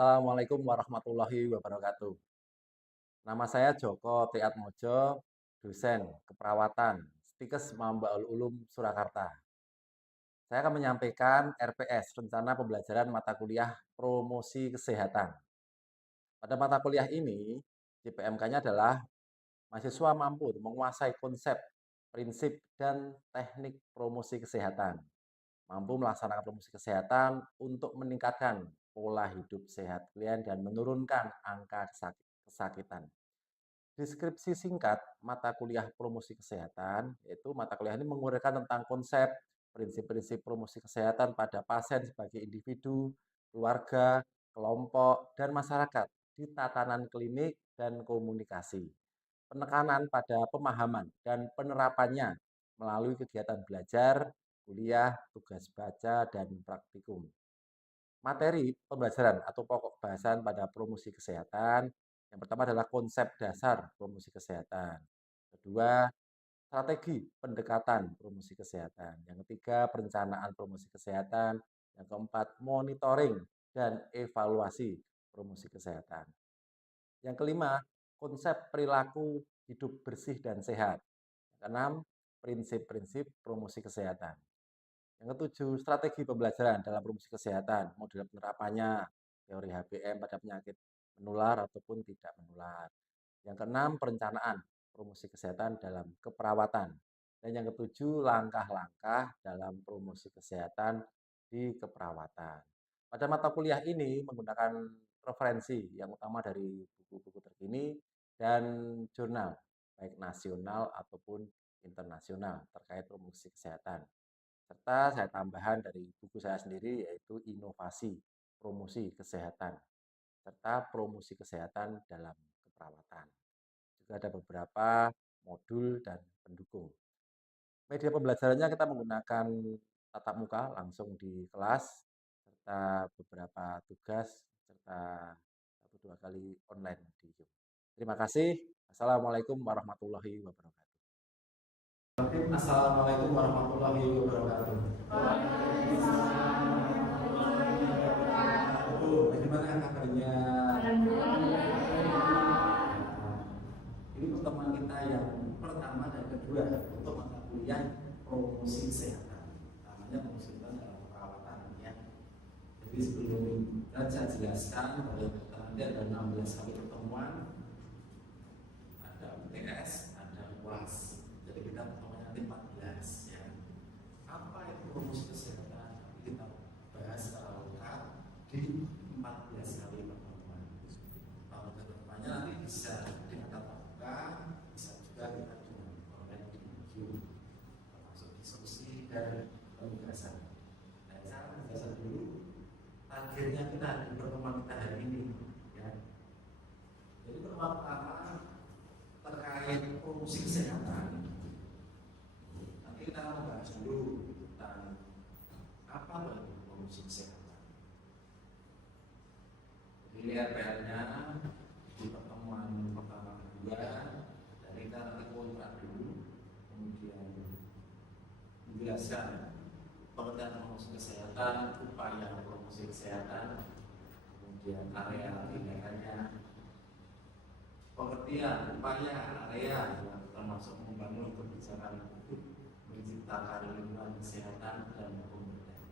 Assalamualaikum warahmatullahi wabarakatuh. Nama saya Joko Triatmojo, dosen keperawatan, Stikes Mambaul Ulum Surakarta. Saya akan menyampaikan RPS, Rencana Pembelajaran Mata Kuliah Promosi Kesehatan. Pada mata kuliah ini, JPMK-nya adalah mahasiswa mampu menguasai konsep, prinsip, dan teknik promosi kesehatan. Mampu melaksanakan promosi kesehatan untuk meningkatkan pola hidup sehat klien dan menurunkan angka kesakitan. Deskripsi singkat mata kuliah promosi kesehatan, yaitu mata kuliah ini menguraikan tentang konsep, prinsip-prinsip promosi kesehatan pada pasien sebagai individu, keluarga, kelompok, dan masyarakat di tatanan klinik dan komunikasi. Penekanan pada pemahaman dan penerapannya melalui kegiatan belajar, kuliah, tugas baca, dan praktikum. Materi pembelajaran atau pokok bahasan pada promosi kesehatan. Yang pertama adalah konsep dasar promosi kesehatan. Kedua, strategi pendekatan promosi kesehatan. Yang ketiga, perencanaan promosi kesehatan. Yang keempat, monitoring dan evaluasi promosi kesehatan. Yang kelima, konsep perilaku hidup bersih dan sehat. Yang keenam, prinsip-prinsip promosi kesehatan. Yang ketujuh, strategi pembelajaran dalam promosi kesehatan, model penerapannya, teori HBM pada penyakit menular ataupun tidak menular. Yang keenam, perencanaan promosi kesehatan dalam keperawatan. Dan yang ketujuh, langkah-langkah dalam promosi kesehatan di keperawatan. Pada mata kuliah ini menggunakan referensi yang utama dari buku-buku terkini dan jurnal, baik nasional ataupun internasional terkait promosi kesehatan. Serta saya tambahan dari buku saya sendiri yaitu inovasi promosi kesehatan serta promosi kesehatan dalam keperawatan. Juga ada beberapa modul dan pendukung. Media pembelajarannya kita menggunakan tatap muka langsung di kelas serta beberapa tugas serta 1-2 kali online di Zoom. Terima kasih. Assalamualaikum warahmatullahi wabarakatuh. Assalamualaikum warahmatullahi wabarakatuh. Bagaimana kabarnya? Ini pertemuan kita yang pertama dan kedua untuk mata kuliah promosi kesehatan. Namanya promosi kesehatan dalam perawatan ya. Jadi sebelum saya jelaskan pada nanti ada 16 kali pertemuan, ada UTS, ada UAS. Jadi kita pertemuan nanti 14 ya. Apa itu promosi kesehatan? Kita bahas secara lengkap di 14 kali pertemuan. Kalau pertemuannya nanti bisa dengan tatap muka, bisa juga kita dengan online di Zoom, termasuk diskusi dan penugasan. Nah, cara penugasan dulu. Targetnya kita di pertemuan kita hari ini, ya. Jadi pertemuan pertama terkait promosi kesehatan. Nanti kita akan membahas dulu tentang apa itu promosi kesehatan. Jadi lihat PR-nya di pertemuan pertama kedua, dan kita nanti kontrak dulu, kemudian menjelaskan pengertian promosi kesehatan, upaya promosi kesehatan, kemudian area tindakannya, pengertian upaya area yang termasuk membangun kebijakan hidup, menciptakan lingkungan kesehatan dan pemberdayaan.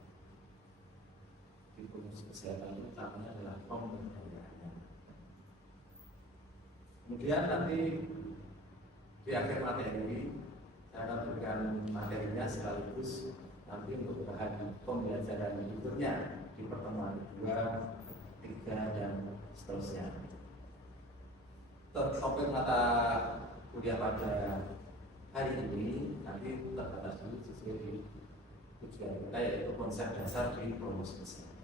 Di promosi kesehatan itu utamanya adalah pemberdayaannya. Kemudian nanti di akhir materi saya akan berikan materinya sekaligus nanti untuk bahan pembelajaran berikutnya di pertemuan 2, 3, dan seterusnya. Topik mata kuliah pada hari ini nanti terbatas dulu sesuai di tujuan kita, yaitu konsep dasar di promosi kesehatan.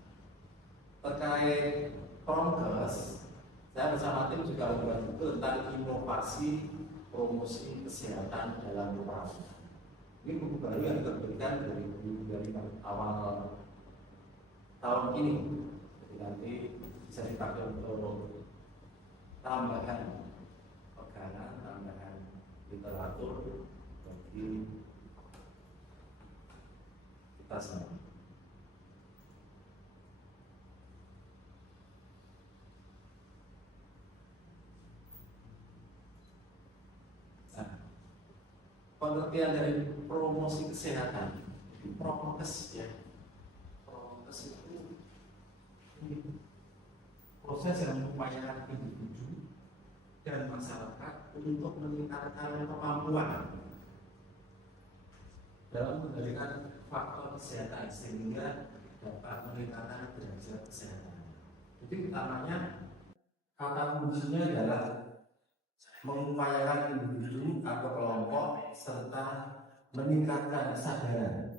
Terkait promkes, saya bersama tim juga membuat buku tentang inovasi promosi kesehatan dalam perawatan. Ini buku baru yang diterbitkan dari awal tahun ini. Jadi nanti bisa dipakai untuk tambahan pegangan, tambahan literatur bagi kita semua. pengertian dari promosi kesehatan, prokes ya. Prokes itu proses yang mengupayakan individu dan masyarakat untuk meningkatkan kemampuan dalam mengendalikan faktor kesehatan sehingga dapat meningkatkan derajat kesehatan. Jadi utamanya kata kuncinya adalah mengupayakan individu atau kelompok serta meningkatkan kesadaran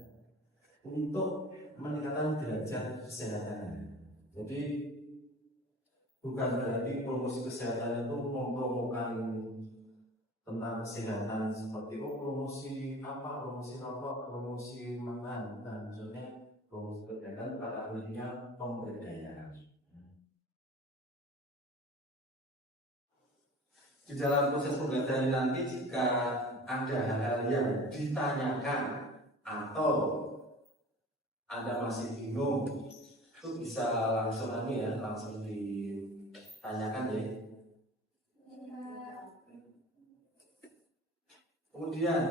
untuk meningkatkan derajat kesehatan. Jadi bukan berarti promosi kesehatan itu mempromokan tentang kesehatan seperti promosi apa, promosi rokok, promosi makan, dan maksudnya promosi kesehatan pada akhirnya pemberdayaan. Di dalam proses pemberdayaan nanti jika ada hal-hal yang ditanyakan atau Anda masih bingung, itu bisa langsung langsung ditanyakan ya. Kemudian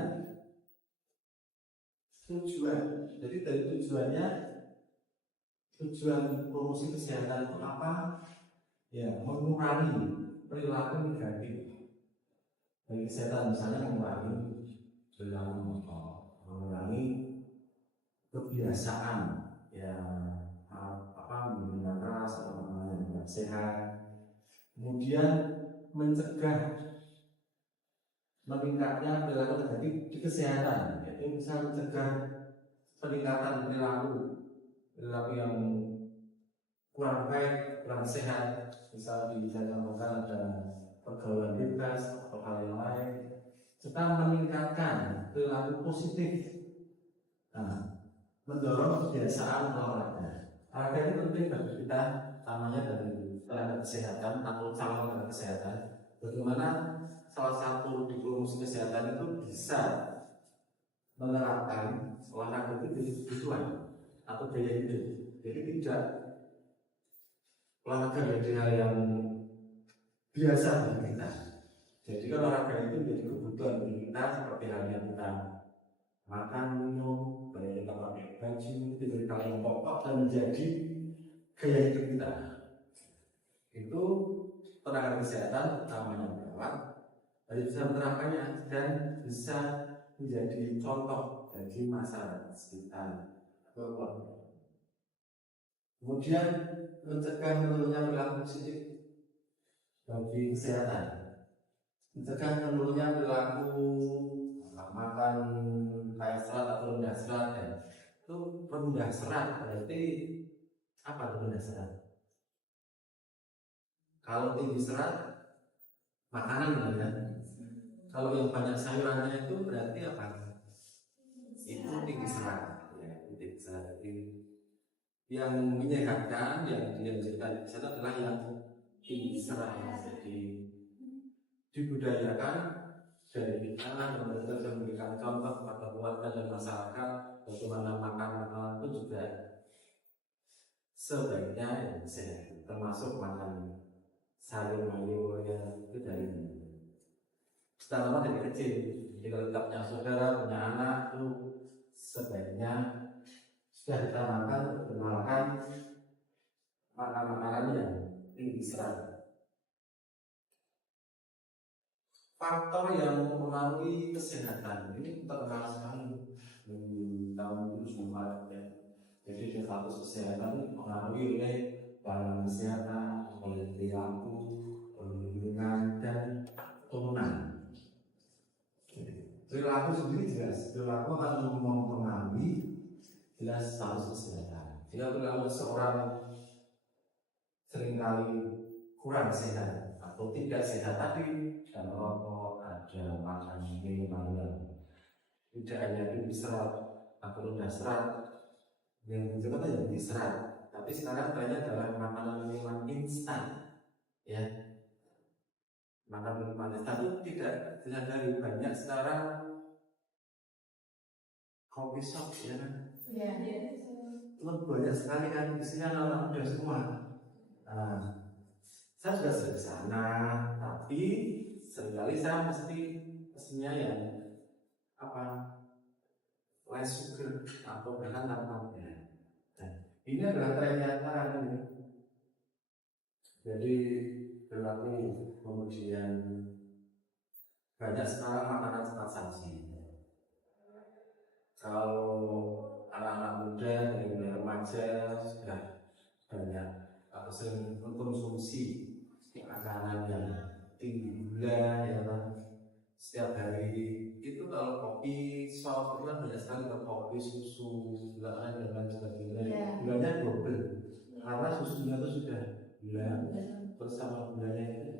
tujuan, jadi dari tujuan promosi kesehatan itu apa? Ya, mengurangi perilaku negatif dari kesehatan, misalnya mengurangi perilaku merokok, mengurangi kebiasaan ya minuman keras atau makanan yang tidak sehat. Kemudian mencegah meningkatnya perilaku negatif di kesehatan, yaitu bisa mencegah peningkatan perilaku yang kurang baik, kurang sehat. Misal bisa contohkan ada pergaulan bebas atau hal yang lain, serta meningkatkan perilaku positif. Nah, mendorong kebiasaan olahraga. Olahraga ini penting bagi kita, namanya dari tenaga kesehatan atau calon tenaga kesehatan. Bagaimana salah satu di promosi kesehatan itu bisa menerapkan olahraga itu jadi kebutuhan atau gaya hidup. Jadi tidak olahraga menjadi hal yang biasa bagi kita. Jadi kalau olahraga itu menjadi kebutuhan bagi kita, seperti halnya kita makan, minum, kita pakai baju, itu menjadi hal yang pokok dan menjadi gaya hidup kita. Itu tenaga kesehatan, utamanya perawat, harus bisa menerapkannya dan bisa menjadi contoh bagi masyarakat sekitar. Kemudian mencegah menurunnya perilaku positif bagi kesehatan, mencegah menurunnya perilaku makan kaya serat atau rendah serat ya. Itu rendah serat berarti apa itu rendah serat? Kalau tinggi serat makanan ya. Kalau yang banyak sayurannya itu berarti apa? Itu tinggi serat ya, tinggi serat. Yang menyehatkan, yang dianjurkan di sana adalah yang tinggi serat. Jadi dibudayakan dari kita dan memberikan contoh kepada keluarga dan masyarakat bagaimana makan makanan itu juga sebaiknya yang sehat, termasuk makan sayur-mayur yang itu dari setelah dari kecil. Jadi kalau kita punya saudara, punya anak itu sebaiknya sudah ditanamkan untuk mengenalkan makanan-makanan yang tinggi serat. Faktor yang mempengaruhi kesehatan ini terkenal sekali di tahun 2004 ya. Jadi status kesehatan dipengaruhi oleh bahan kesehatan, oleh perilaku, lingkungan dan turunan. Perilaku sendiri jelas, perilaku akan mempengaruhi jelas status kesehatan. Jika perilaku seorang seringkali kurang sehat atau tidak sehat tadi, dan rokok, ada makan minuman yang tidak hanya tinggi serat atau rendah serat, yang disebut aja tinggi serat. Tapi sekarang banyak adalah makanan minuman instan, ya. Makanan minuman instan itu tidak disadari, banyak sekarang kopi shop, ya kan? Iya. Itu banyak sekali kan isinya anak muda semua. Nah, saya juga sudah di sana, tapi seringkali saya mestinya yang apa less sugar atau bahkan tanpa gula. Ini adalah tren nyata ini. Jadi berlaku kemudian banyak sekarang makanan cepat saji. Kalau anak-anak muda dan remaja sudah banyak atau sering mengkonsumsi makanan yang tinggi gula ya kan, setiap hari itu. Kalau kopi soft itu kan banyak sekali, kalau kopi susu gula dan lain sebagainya, gulanya double karena susunya itu sudah gula terus sama gulanya itu.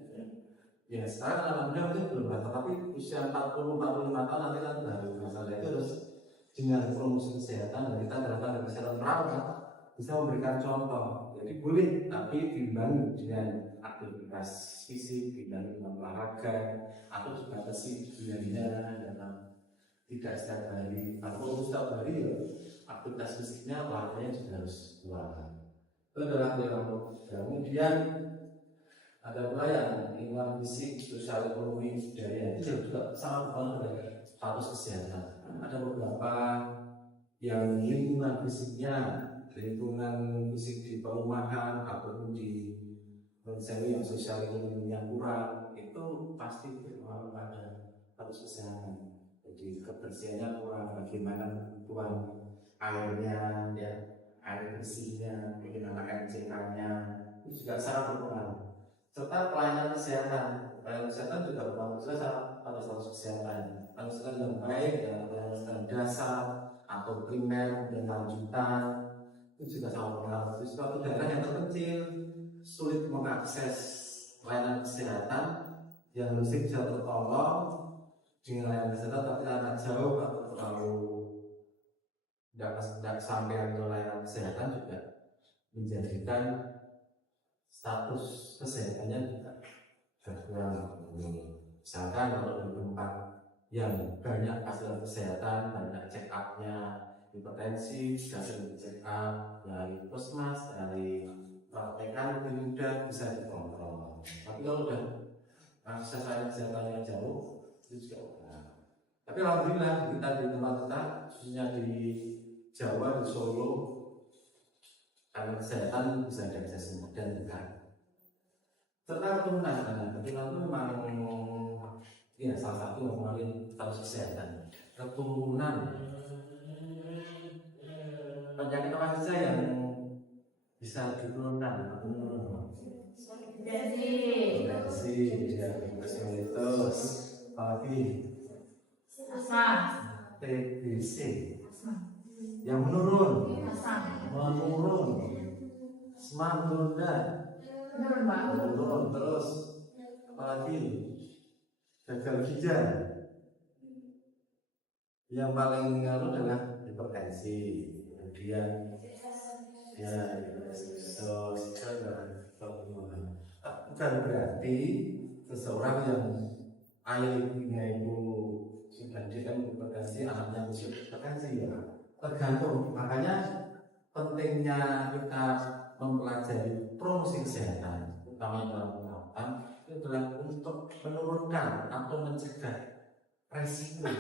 Ya sekarang anak muda mungkin belum batal, tapi usia 40-45 tahun nanti kan harus masalah itu harus dengan promosi kesehatan. Dan kita terapkan kesehatan perawat bisa memberikan contoh. Jadi boleh, tapi diimbangi dengan aktivitas fisik, diimbangi dengan olahraga, atau dibatasi gulanya dalam tidak setiap hari. Kalau setiap hari ya aktivitas fisiknya, olahraganya juga harus kuat. Itu adalah yang kemudian ada pula yang lingkungan fisik, sosial, ekonomi, budaya itu juga sangat berpengaruh terhadap status kesehatan. Ada beberapa yang lingkungan fisiknya, lingkungan fisik di perumahan ataupun di konsep yang sosial ekonomi yang kurang, itu pasti berpengaruh pada status kesehatan. Jadi kebersihannya kurang, bagaimana kebutuhan airnya, ya, air bersihnya, bagaimana MCK-nya, itu juga sangat berpengaruh. Serta pelayanan kesehatan juga berpengaruh besar pada status kesehatan. Pelayanan kesehatan yang baik, ya, pelayanan kesehatan dasar atau primer dan lanjutan itu juga sangat berpengaruh. Di suatu daerah yang terpencil sulit mengakses pelayanan kesehatan yang mesti bisa tertolong dengan layanan kesehatan, tapi agak jauh atau terlalu tidak sampai ke layanan kesehatan juga menjadikan status kesehatannya juga berkurang. Misalkan kalau di tempat yang banyak fasilitas kesehatan, banyak check up-nya, hipertensi bisa sering check up dari puskesmas, dari praktekan lebih mudah bisa dikontrol. Tapi kalau udah akses kesehatannya jauh itu juga kurang. Tapi alhamdulillah kita di tempat kita, khususnya di Jawa, di Solo, karena kesehatan bisa diakses dan dekat. Serta keturunan itu memang ya salah satu yang paling status kesehatan. Keturunan penyakit apa saja yang bisa diturunkan? Diabetes mellitus, apalagi asma, TBC yang menurun, asma menurun terus, apalagi gagal ginjal. Yang paling ngaruh adalah hipertensi, kemudian ya bukan berarti seseorang yang ayahnya itu sudah hipertensi, anaknya hipertensi, ya tergantung. Makanya pentingnya kita mempelajari promosi kesehatan, utama dalam perawatan, itu adalah untuk menurunkan atau mencegah resiko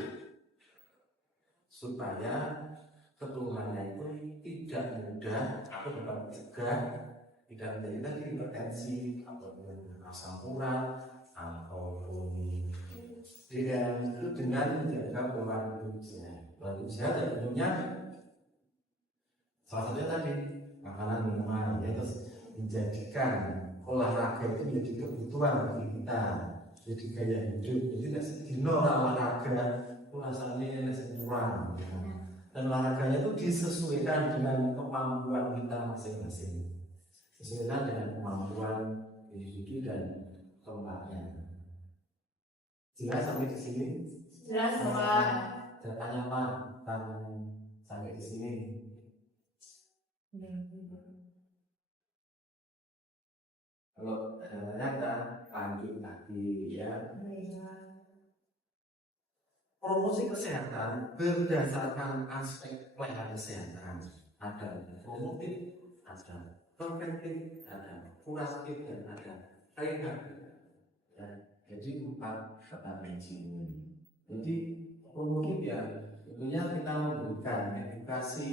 supaya keturunannya itu tidak mudah atau dapat mencegah tidak menjadi lagi hipertensi ataupun asam urat ataupun dengan menjaga pola hidup sehat. Pola hidup sehat tentunya salah satunya tadi makanan minuman, yaitu menjadikan olahraga itu menjadi kebutuhan bagi kita, jadi gaya hidup. Jadi tidak sedino olahraga rasanya kurang, dan olahraganya itu disesuaikan dengan kemampuan kita masing-masing, sesuaikan dengan kemampuan individu dan tempatnya. Jelas sampai di sini? Jelas, Pak. Datanya Pak, sampai di sini. Kalau datanya lanjut lagi ya. Promosi kesehatan berdasarkan aspek pelayanan kesehatan. Ada promotif, ada preventif, ada kuratif, dan ada rehab. Ya, jadi 4 kata kunci. Jadi mungkin ya tentunya kita memberikan edukasi,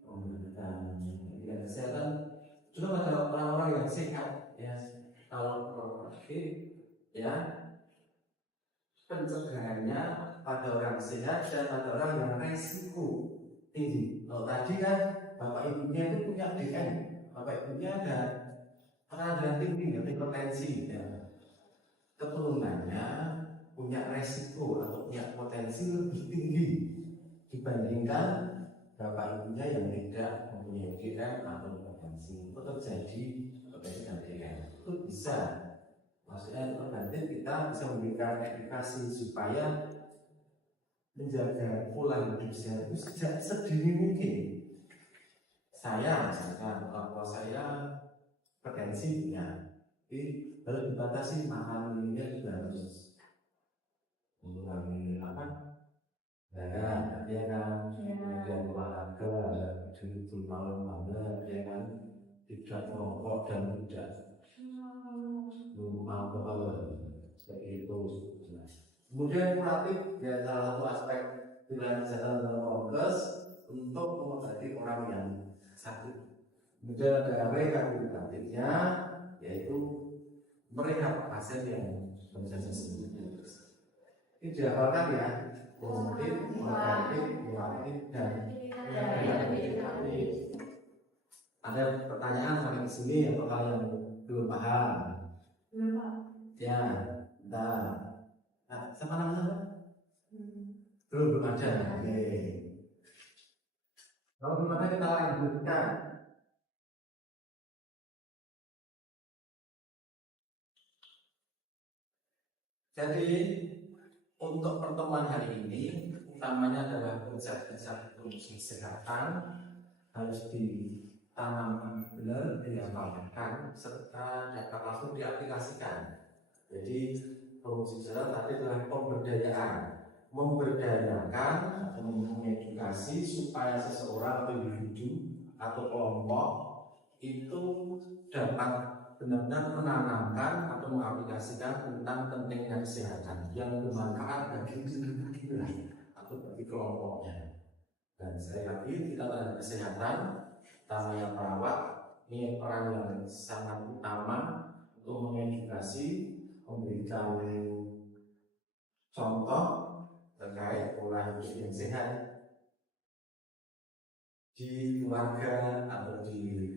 memberikan pendidikan kesehatan juga pada orang-orang yang sehat ya. Kalau proaktif ya, pencegahannya pada orang sehat dan pada orang yang resiko tinggi. Kalau tadi kan bapak ibunya itu punya DM, bapak ibunya ada tekanan tinggi, hipertensi ya. Keturunannya punya resiko atau punya potensi lebih tinggi dibandingkan bapak ibunya yang tidak mempunyai DM atau hipertensi. Itu terjadi hipertensi dan DM. Itu bisa, maksudnya itu nanti kita bisa memberikan edukasi supaya menjaga pola hidup sehat itu sejak sedini mungkin. Saya misalkan orang tua saya hipertensi punya, tapi harus dibatasi makan minumnya juga harus mengurangi darah, ya kan, kemudian olahraga, tidur malam banget, ya kan, tidak merokok dan tidak minum alkohol, seperti itu. Kemudian kuratif ya salah satu aspek pilihan kesehatan dalam prokes untuk mengobati orang yang sakit. Kemudian ada rehabilitatifnya, yaitu merehab pasien yang berjasa sembuh. Ini dihafalkan ya, positif, negatif, kuratif, dan rehabilitatif. Ada pertanyaan sampai sini apakah yang belum paham? Belum paham. Ya, nah, siapa namanya? Belum ada. Oke. Kalau belum ada kita lanjutkan. Jadi untuk pertemuan hari ini utamanya adalah konsep-konsep promosi kesehatan harus ditanamkan benar, dihafalkan serta dapat langsung diaplikasikan. Jadi promosi kesehatan tadi adalah pemberdayaan, memberdayakan atau mengedukasi supaya seseorang atau individu atau kelompok itu dapat benar-benar menanamkan atau mengaplikasikan tentang pentingnya kesehatan yang bermanfaat bagi individu atau bagi kelompoknya. Dan sekali lagi kita tentang kesehatan, utamanya perawat, ini peran yang sangat utama untuk mengedukasi, memberikan contoh terkait pola hidup yang sehat di keluarga atau di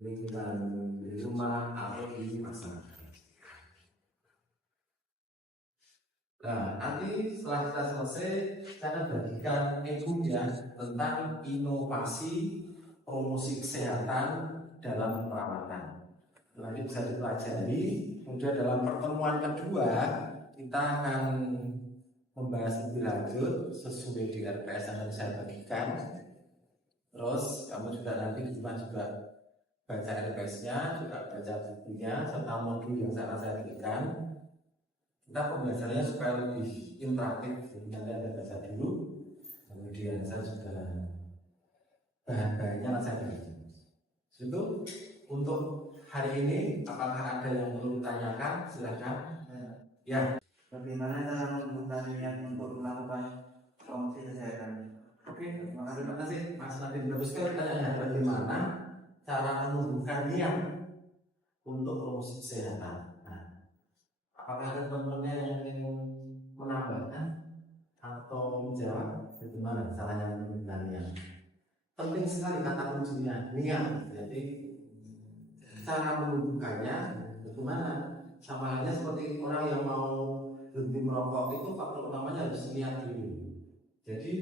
lingkungan di rumah atau di masyarakat. Nah, nanti setelah kita selesai, kita akan bagikan e-booknya tentang inovasi promosi kesehatan dalam perawatan. Nanti bisa dipelajari. Kemudian dalam pertemuan kedua, kita akan membahas lebih lanjut sesuai di RPS yang akan saya bagikan. Terus kamu juga nanti di rumah juga baca RPS-nya, juga baca bukunya, serta modul yang saya berikan. Kita pembelajarannya supaya lebih interaktif. Jadi nanti Anda baca dulu, kemudian saya juga bahan-bahannya saya berikan. Itu untuk hari ini, apakah ada yang perlu ditanyakan? Silakan. Ya. Bagaimana cara menentukan niat untuk melakukan promosi kesehatan? Oke, terima kasih Mas Nadine. Bagus sekali pertanyaannya. Bagaimana cara menumbuhkan niat untuk promosi kesehatan? Nah, apakah ada teman-temannya yang ingin menambahkan atau menjawab bagaimana caranya menumbuhkan niat? Penting sekali kata kuncinya niat. Jadi cara menumbuhkannya bagaimana? Sama halnya seperti orang yang mau berhenti merokok itu faktor utamanya harus niat dulu. Jadi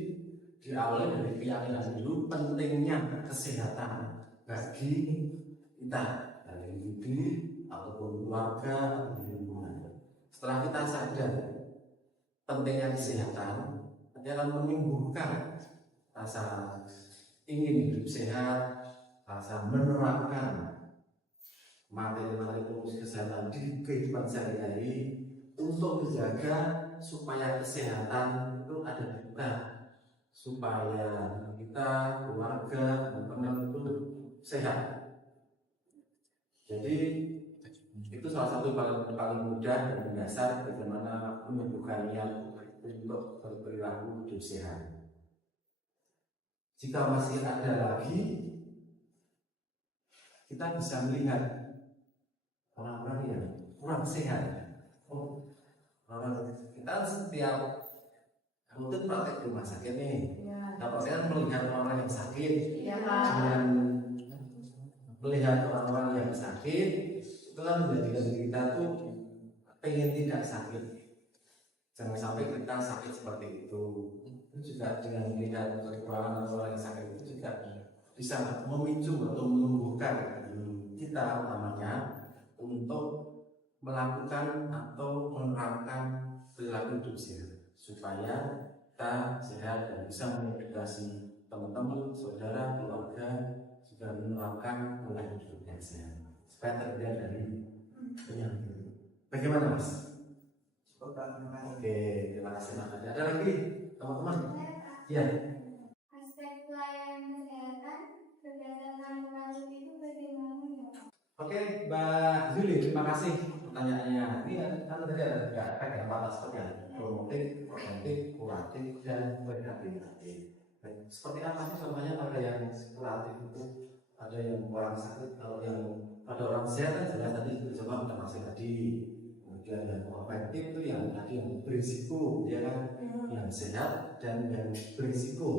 diawali dari keyakinan dulu pentingnya kesehatan bagi kita dari individu ataupun keluarga atau lingkungan. Setelah kita sadar pentingnya kesehatan, nanti akan menumbuhkan rasa ingin hidup sehat, rasa menerapkan materi-materi promosi kesehatan di kehidupan sehari-hari untuk menjaga supaya kesehatan itu ada di kita, supaya kita, keluarga, teman-teman itu sehat. Jadi itu salah satu paling mudah dan mendasar bagaimana menumbuhkan niat untuk berperilaku hidup sehat. Jika masih ada lagi, kita bisa melihat orang-orang yang kurang sehat. Kita setiap rutin praktek di rumah sakit nih. Nah, pasti kan melihat orang yang sakit. Dengan melihat orang-orang yang sakit, itu kan menjadikan kita tuh pengen tidak sakit. Jangan sampai kita sakit seperti itu. Itu juga dengan melihat kekurangan orang yang sakit itu juga bisa memicu atau menumbuhkan kita utamanya untuk melakukan atau menerapkan perilaku hidup sehat supaya kita sehat dan bisa mengedukasi teman-teman, saudara, keluarga juga menerapkan pola hidup yang sehat supaya terhindar dari penyakit. Bagaimana Mas? Oke, terima kasih Mas. Ada lagi teman-teman? Ya. Aspek pelayanan kesehatan berdasarkan kasus itu bagaimana ya? Oke, Mbak Zuli, terima kasih pertanyaannya. Ini kan tadi ada 3 aspek yang empat aspek ya, promotif, preventif, kuratif, dan rehabilitatif. Seperti apa sih contohnya? Ada yang kuratif itu, ada yang orang sakit, kalau yang ada orang sehat kan jelas tadi coba udah masih tadi. Kemudian yang preventif itu yang tadi yang berisiko, ya kan, yang sehat dan yang berisiko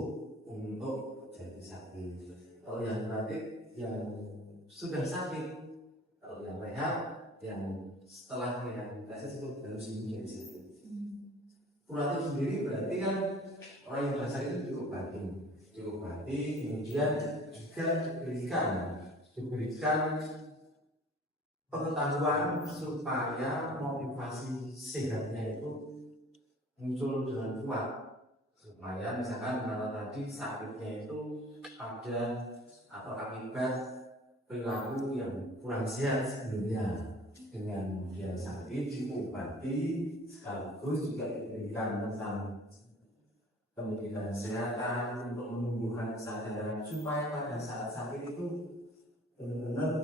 untuk jadi sakit. Kalau yang kuratif yang sudah sakit, kalau yang rehab yang setelah rehabilitasi itu harus menjadi sakit. Kuratif sendiri berarti kan orang yang sudah sakit itu cukup hati, kemudian juga diberikan pengetahuan supaya motivasi sehatnya itu muncul dengan kuat, supaya misalkan mana tadi sakitnya itu ada atau akibat perilaku yang kurang sehat sebelumnya, dengan dia sakit diobati sekaligus juga diberikan tentang pendidikan kesehatan untuk menumbuhkan kesadaran supaya pada saat sakit itu benar-benar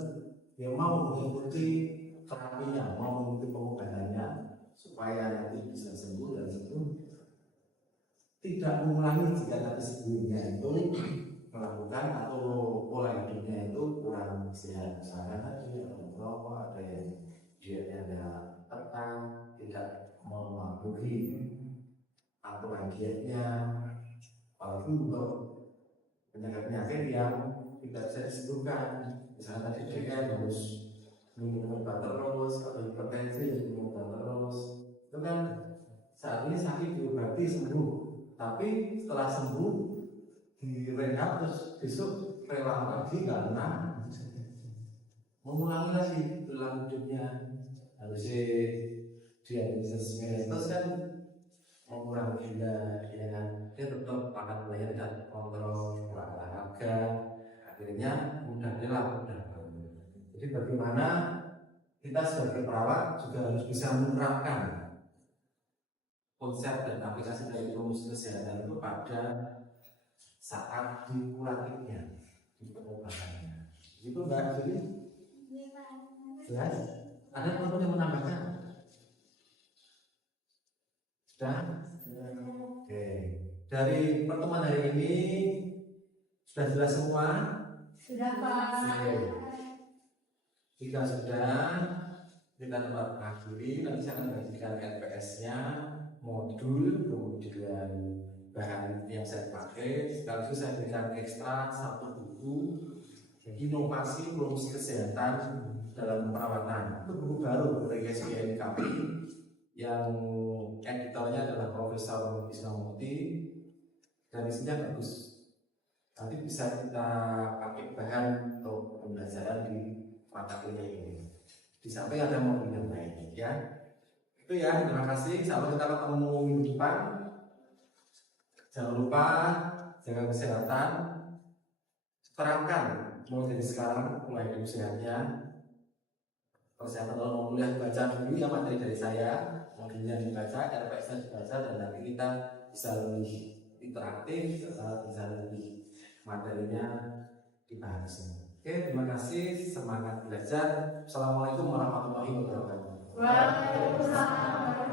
dia mau mengikuti terapinya, mau mengikuti pengobatannya supaya nanti bisa sembuh dan sembuh tidak mengulangi jika tadi sebelumnya itu melakukan atau pola hidupnya itu kurang sehat. Misalnya tadi ada yang merokok, ada yang dietnya ada tekan, tidak mematuhi aturan dietnya, apalagi untuk penyakit-penyakit yang tidak bisa disembuhkan. Misalnya tadi dia harus minum obat terus, atau hipertensi minum obat terus, itu kan saat ini sakit diobati sembuh, tapi setelah sembuh direhab terus besok rela lagi karena mengulangi lagi perilaku hidupnya. Harusnya diabetes mellitus kan mengurangi gula, ya kan, dia tetap makan banyak dan kontrol, kurang olahraga, akhirnya mudah hilang, mudah bangun. Jadi bagaimana kita sebagai perawat juga harus bisa menerapkan konsep dan aplikasi dari rumus kesehatan itu pada saat di kuratifnya, di pengobatannya. Itu Mbak Juli? Jelas? Ada teman-teman yang menambahkan? Sudah? Oke. Dari pertemuan hari ini sudah jelas semua? Sudah Pak. Oke. Jika sudah, kita dapat mengakhiri. Nanti saya akan bagikan NPS-nya, modul, kemudian bahan yang saya pakai. Sekaligus saya berikan ekstra 1 buku inovasi rumus kesehatan dalam perawatan. Itu buku baru dari SPN kami yang editornya adalah Profesor Islamudi, dan isinya bagus. Nanti bisa kita pakai bahan untuk pembelajaran di mata kuliah ini. Di samping ada modul yang lain, ya. Itu ya, terima kasih. Sampai kita ketemu minggu depan. Jangan lupa jaga kesehatan. Terapkan mulai dari sekarang, mulai dari sehatnya. Kesehatan kalau mau kuliah baca dulu ya materi dari saya, modulnya dibaca, RPS-nya dibaca, dan nanti kita bisa lebih interaktif, bisa lebih materinya dibahas. Oke, terima kasih, semangat belajar. Assalamualaikum warahmatullahi wabarakatuh. Waalaikumsalam.